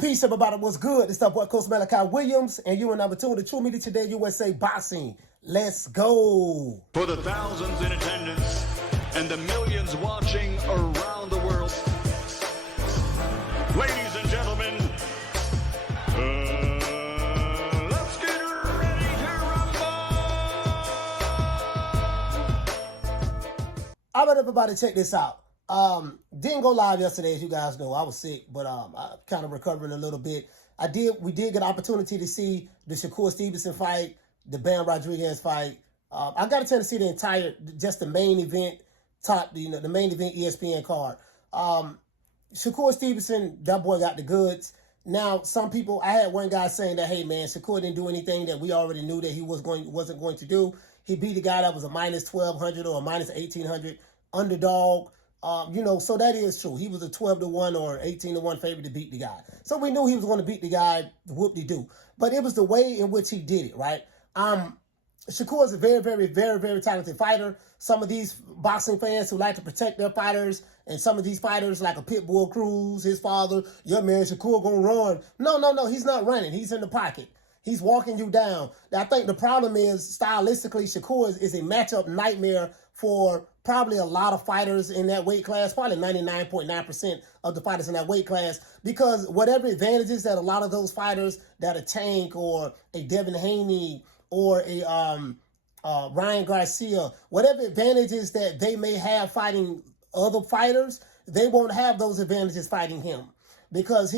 Peace, everybody. What's good? It's our boy, Coach Malachi Williams, and you are number 2 of the True Media Today USA Boxing. Let's go. For the thousands in attendance and the millions watching around the world, ladies and gentlemen, let's get ready to rumble! I want everybody to check this out. Didn't go live yesterday, as you guys know. I was sick, but I kind of recovering a little bit. We did get an opportunity to see the Shakur Stevenson fight, the Bam Rodriguez fight. I got a chance to see the main event, the main event ESPN card. Shakur Stevenson, that boy got the goods. Now, I had one guy saying that, hey man, Shakur didn't do anything that we already knew that he wasn't going to do. He beat a guy that was a minus 1,200 or a minus 1,800 underdog. So that is true. He was a 12-1 or 18-1 favorite to beat the guy. So we knew he was going to beat the guy, whoop-de-doo. But it was the way in which he did it, right? Shakur is a very, very, very, very talented fighter. Some of these boxing fans who like to protect their fighters, and some of these fighters like a Pitbull Cruz, his father, yeah, man, Shakur gonna run. No, he's not running. He's in the pocket. He's walking you down. I think the problem is, stylistically, Shakur is a matchup nightmare for probably a lot of fighters in that weight class, probably 99.9% of the fighters in that weight class, because whatever advantages that a lot of those fighters, that a Tank or a Devin Haney or a Ryan Garcia, whatever advantages that they may have fighting other fighters, they won't have those advantages fighting him. Because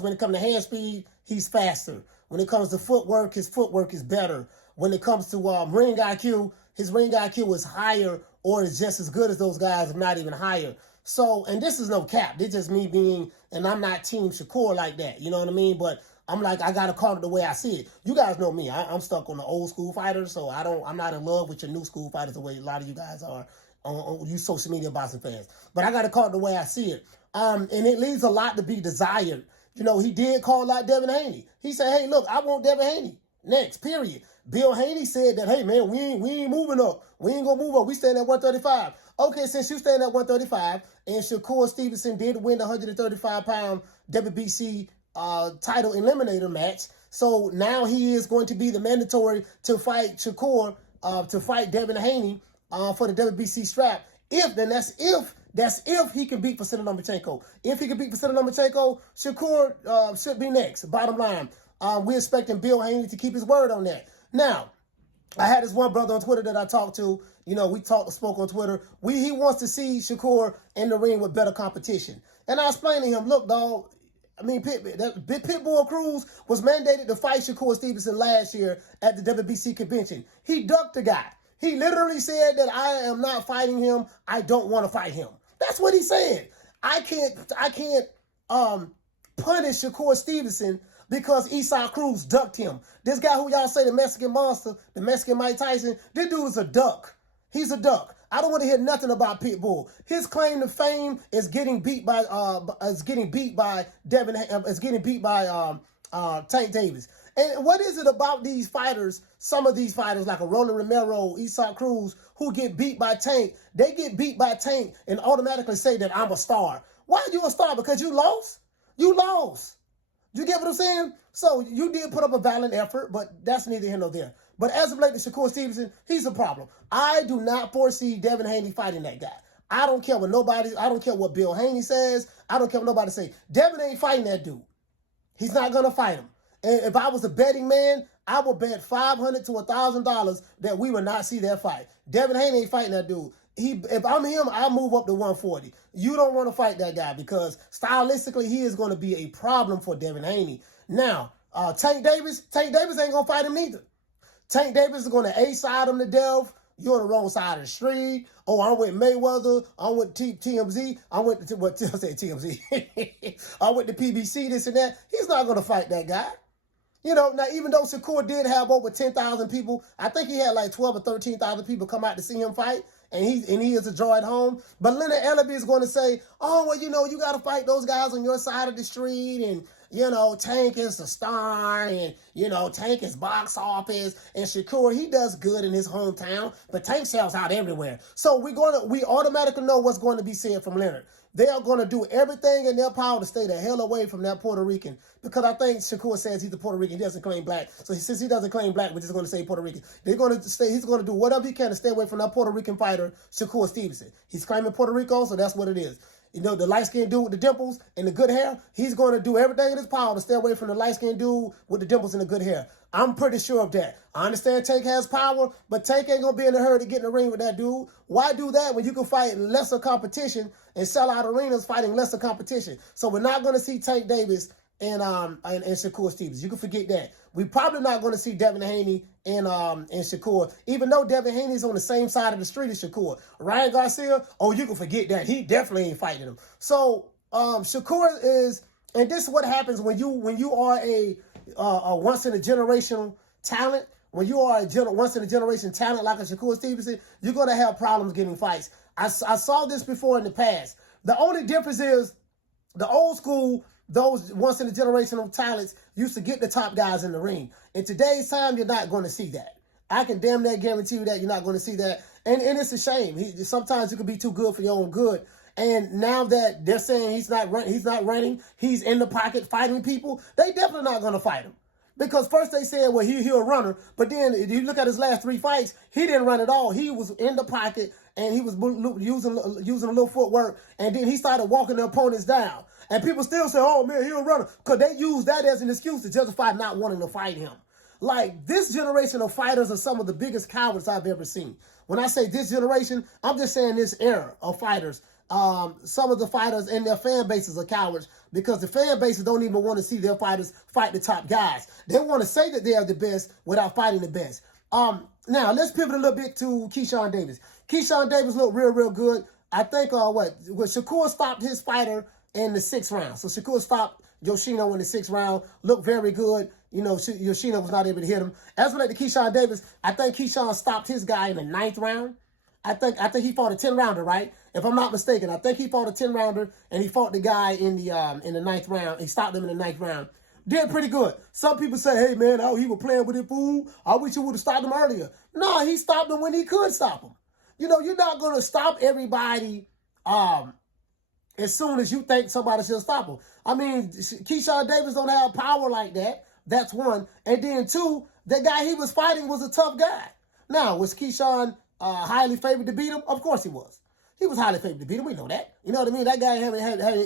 when it comes to hand speed, he's faster. When it comes to footwork, his footwork is better. When it comes to ring IQ, his ring IQ is higher or is just as good as those guys, if not even higher. So, and this is no cap. This is just me being, and I'm not Team Shakur like that. You know what I mean? But I'm like, I got to call it the way I see it. You guys know me. I'm stuck on the old school fighters, so I'm not in love with your new school fighters the way a lot of you guys are, on you social media boxing fans. But I got to call it the way I see it. And it leaves a lot to be desired. He did call out Devin Haney. He said, hey, look, I want Devin Haney. Next, period. Bill Haney said that, hey, man, we ain't moving up. We ain't going to move up. We staying at 135. Okay, since you staying at 135, and Shakur Stevenson did win the 135-pound WBC title eliminator match, so now he is going to be the mandatory to fight Shakur, to fight Devin Haney for the WBC strap. That's if he can beat Vasyl Lomachenko. If he can beat Vasyl Lomachenko, Shakur should be next. Bottom line, we're expecting Bill Haney to keep his word on that. Now, I had this one brother on Twitter that I talked to. We spoke on Twitter. He wants to see Shakur in the ring with better competition. And I explained to him, look, dog, Pitbull Cruz was mandated to fight Shakur Stevenson last year at the WBC convention. He ducked the guy. He literally said that I am not fighting him. I don't want to fight him. That's what he said. I can't punish Shakur Stevenson because Isaac Cruz ducked him. This guy who y'all say the Mexican monster, the Mexican Mike Tyson, this dude is a duck. He's a duck. I don't want to hear nothing about Pitbull. His claim to fame is getting beat by Tank Davis. And what is it about these fighters, some of these fighters like a Roland Romero, Isaac Cruz, who get beat by Tank? They get beat by Tank and automatically say that I'm a star. Why are you a star? Because you lost? You lost. You get what I'm saying? So you did put up a valiant effort, but that's neither here nor there. But as of late, to Shakur Stevenson, he's a problem. I do not foresee Devin Haney fighting that guy. I don't care what Bill Haney says. I don't care what nobody say. Devin ain't fighting that dude. He's not going to fight him. And if I was a betting man, I would bet $500 to $1,000 that we would not see that fight. Devin Haney ain't fighting that dude. If I'm him, I'll move up to 140. You don't want to fight that guy because stylistically, he is going to be a problem for Devin Haney. Now, Tank Davis ain't going to fight him neither. Tank Davis is going to A-side him to death. You're on the wrong side of the street. Oh, I'm with Mayweather. I'm with TMZ. I'm with TMZ. I'm with the PBC, this and that. He's not going to fight that guy. Now, even though Shakur did have over 10,000 people, I think he had like 12 or 13,000 people come out to see him fight, and he is a draw at home. But Leonard Ellaby is going to say, oh, well, you got to fight those guys on your side of the street, and Tank is the star, and, Tank is box office, and Shakur, he does good in his hometown, but Tank sells out everywhere. So we automatically know what's going to be said from Leonard. They are going to do everything in their power to stay the hell away from that Puerto Rican, because I think Shakur says he's a Puerto Rican. He doesn't claim black. So since he doesn't claim black, we're just going to say Puerto Rican. He's going to do whatever he can to stay away from that Puerto Rican fighter, Shakur Stevenson. He's claiming Puerto Rico, so that's what it is. The light-skinned dude with the dimples and the good hair, he's going to do everything in his power to stay away from the light-skinned dude with the dimples and the good hair. I'm pretty sure of that. I understand Tank has power, but Tank ain't going to be in a hurry to get in the ring with that dude. Why do that when you can fight lesser competition and sell out arenas fighting lesser competition? So we're not going to see Tank Davis and Shakur Stevenson. You can forget that. We're probably not going to see Devin Haney and Shakur, even though Devin Haney's on the same side of the street as Shakur. Ryan Garcia, you can forget that. He definitely ain't fighting him. So Shakur is, and this is what happens when you are a once in a generational talent. When you are a once in a generation talent like a Shakur Stevenson, you're going to have problems getting fights. I saw this before in the past. The only difference is the old school, those once in a generational talents used to get the top guys in the ring. In today's time, you're not going to see that. I can damn near guarantee you that you're not going to see that. And it's a shame. Sometimes you can be too good for your own good. And now that they're saying he's not running, he's in the pocket fighting people, they definitely not going to fight him. Because first they said, well, he's a runner. But then if you look at his last 3 fights, he didn't run at all. He was in the pocket and he was using a little footwork. And then he started walking the opponents down. And people still say, oh, man, he's a runner. Because they use that as an excuse to justify not wanting to fight him. Like, this generation of fighters are some of the biggest cowards I've ever seen. When I say this generation, I'm just saying this era of fighters. Some of the fighters and their fan bases are cowards because the fan bases don't even want to see their fighters fight the top guys. They want to say that they are the best without fighting the best. Now, let's pivot a little bit to Keshawn Davis. Keshawn Davis looked real, real good. I think, Shakur stopped his fighter in the 6th round. So Shakur stopped Yoshino in the 6th round. Looked very good. Yoshino was not able to hit him. As related to Keyshawn Davis, I think Keyshawn stopped his guy in the 9th round. I think he fought a 10-rounder, right? If I'm not mistaken, I think he fought a 10-rounder and he fought the guy in the 9th round. He stopped him in the 9th round. Did pretty good. Some people say, hey, man, he was playing with it, fool. I wish you would have stopped him earlier. No, he stopped him when he could stop him. You're not going to stop everybody as soon as you think somebody should stop him. I mean, Keyshawn Davis don't have power like that. That's one. And then 2, the guy he was fighting was a tough guy. Now, was Keyshawn highly favored to beat him? Of course he was. He was highly favored to beat him. We know that. You know what I mean? That guy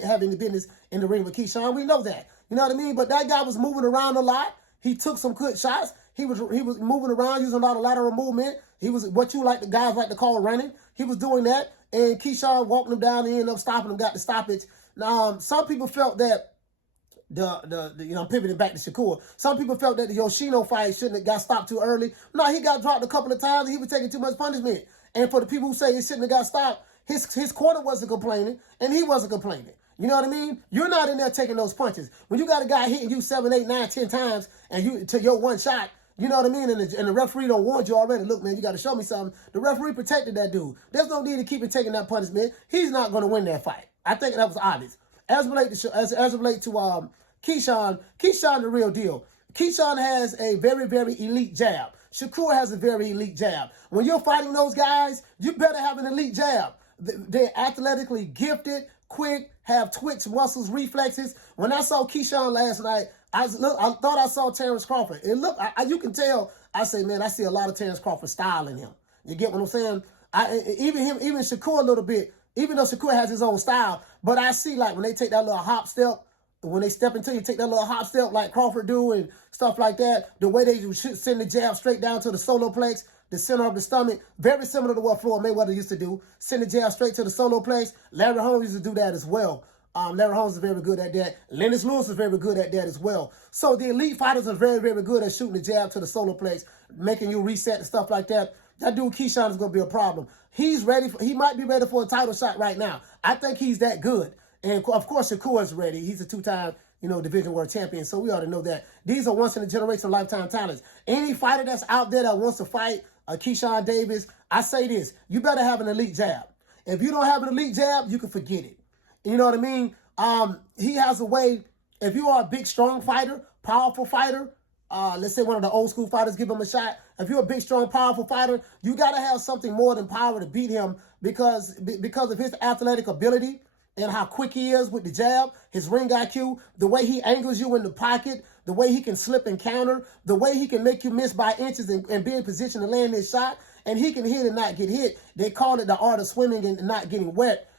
having the business in the ring with Keyshawn. We know that. You know what I mean? But that guy was moving around a lot. He took some good shots. He was moving around using a lot of lateral movement. He was what the guys like to call running. He was doing that. And Keyshawn walking him down and ended up stopping him, got the stoppage. Now, some people felt that I'm pivoting back to Shakur. Some people felt that the Yoshino fight shouldn't have got stopped too early. No, he got dropped a couple of times and he was taking too much punishment. And for the people who say he shouldn't have got stopped, his corner wasn't complaining and he wasn't complaining. You know what I mean? You're not in there taking those punches. When you got a guy hitting you 7, 8, 9, 10 times and you to your one shot, you know what I mean? And the referee don't warn you already. Look, man, you got to show me something. The referee protected that dude. There's no need to keep him taking that punishment. He's not going to win that fight. I think that was obvious. As it relates to Keyshawn, the real deal. Keyshawn has a very, very elite jab. Shakur has a very elite jab. When you're fighting those guys, you better have an elite jab. They're athletically gifted, quick, have twitch muscles, reflexes. When I saw Keyshawn last night, I thought I saw Terrence Crawford. You can tell. I say, man, I see a lot of Terrence Crawford style in him. You get what I'm saying? Even Shakur a little bit. Even though Shakur has his own style, but I see like when they take that little hop step. When they step into you, take that little hop step like Crawford do and stuff like that. The way they send the jab straight down to the solar plex, the center of the stomach, very similar to what Floyd Mayweather used to do. Send the jab straight to the solar plex. Larry Holmes used to do that as well. Larry Holmes is very good at that. Lennox Lewis is very good at that as well. So the elite fighters are very, very good at shooting the jab to the solar plex, making you reset and stuff like that. That dude Keyshawn is going to be a problem. He might be ready for a title shot right now. I think he's that good. And, of course, Shakur is ready. He's a 2-time, Division World Champion, so we ought to know that. These are once-in-a-generation lifetime talents. Any fighter that's out there that wants to fight Keyshawn Davis, I say this, you better have an elite jab. If you don't have an elite jab, you can forget it. You know what I mean? He has a way, if you are a big, strong fighter, powerful fighter, let's say one of the old school fighters, give him a shot. If you're a big, strong, powerful fighter, you got to have something more than power to beat him because of his athletic ability and how quick he is with the jab, his ring IQ, the way he angles you in the pocket, the way he can slip and counter, the way he can make you miss by inches and be in position to land his shot, and he can hit and not get hit. They call it the art of swimming and not getting wet.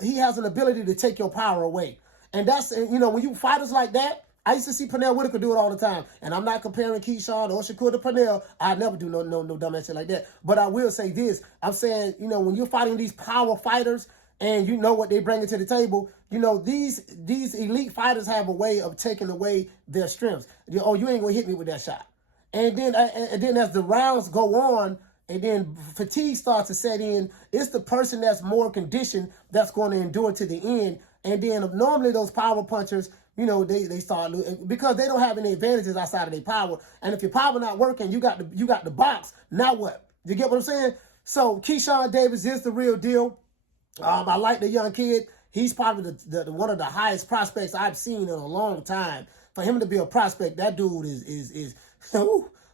He has an ability to take your power away. And that's, when you fighters like that, I used to see Pernell Whitaker do it all the time. And I'm not comparing Keyshawn or Shakur to Pernell. I never do no dumbass shit like that. But I will say this. I'm saying, when you're fighting these power fighters and you know what they bring to the table, these elite fighters have a way of taking away their strengths. You ain't going to hit me with that shot. And then as the rounds go on, and then fatigue starts to set in, it's the person that's more conditioned that's going to endure to the end. And then normally those power punchers, they start losing because they don't have any advantages outside of their power. And if your power not working, you got the box. Now what? You get what I'm saying? So Keshawn Davis is the real deal. I like the young kid. He's probably the one of the highest prospects I've seen in a long time. For him to be a prospect, that dude is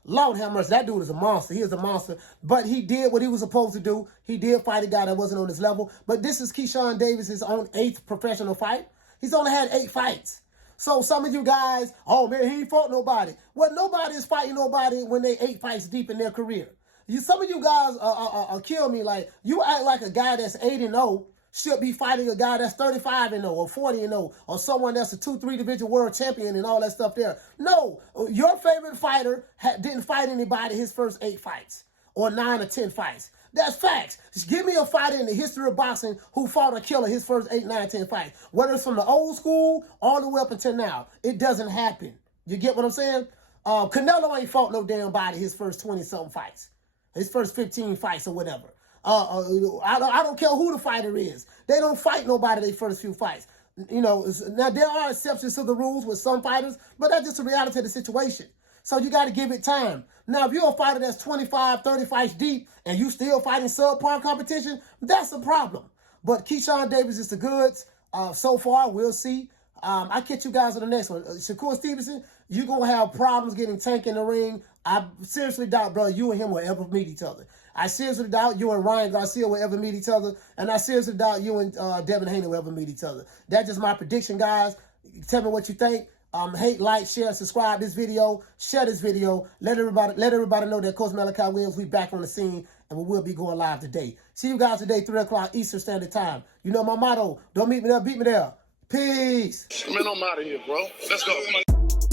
Lord have mercy, that dude is a monster. He is a monster. But he did what he was supposed to do. He did fight a guy that wasn't on his level. But this is Keshawn Davis' own 8th professional fight. He's only had 8 fights. So some of you guys, oh man, he ain't fought nobody. Well, nobody is fighting nobody when they 8 fights deep in their career. Some of you guys kill me. Like, you act like a guy that's 8-0 should be fighting a guy that's 35-0 or 40-0 or someone that's a 2-3 division world champion and all that stuff there. No, your favorite fighter didn't fight anybody his first 8 fights or 9 or 10 fights. That's facts. Just give me a fighter in the history of boxing who fought a killer his first 8, 9, 10 fights. Whether it's from the old school all the way up until now. It doesn't happen. You get what I'm saying? Canelo ain't fought no damn body his first 20-something fights. His first 15 fights or whatever. I don't care who the fighter is. They don't fight nobody their first few fights. Now there are exceptions to the rules with some fighters, but that's just the reality of the situation. So you got to give it time. Now, if you're a fighter that's 25, 30 fights deep and you still fighting subpar competition, that's a problem. But Keshawn Davis is the goods. So far, we'll see. I'll catch you guys on the next one. Shakur Stevenson, you're going to have problems getting Tank in the ring. I seriously doubt, bro, you and him will ever meet each other. I seriously doubt you and Ryan Garcia will ever meet each other. And I seriously doubt you and Devin Haney will ever meet each other. That's just my prediction, guys. Tell me what you think. Hate, like, share, subscribe this video. Share this video. Let everybody know that Coach Malachi Williams, we back on the scene, and we will be going live today. See you guys today, 3 o'clock Eastern Standard Time. You know my motto. Don't meet me there, beat me there. Peace. Man, I'm out of here, bro. Let's go.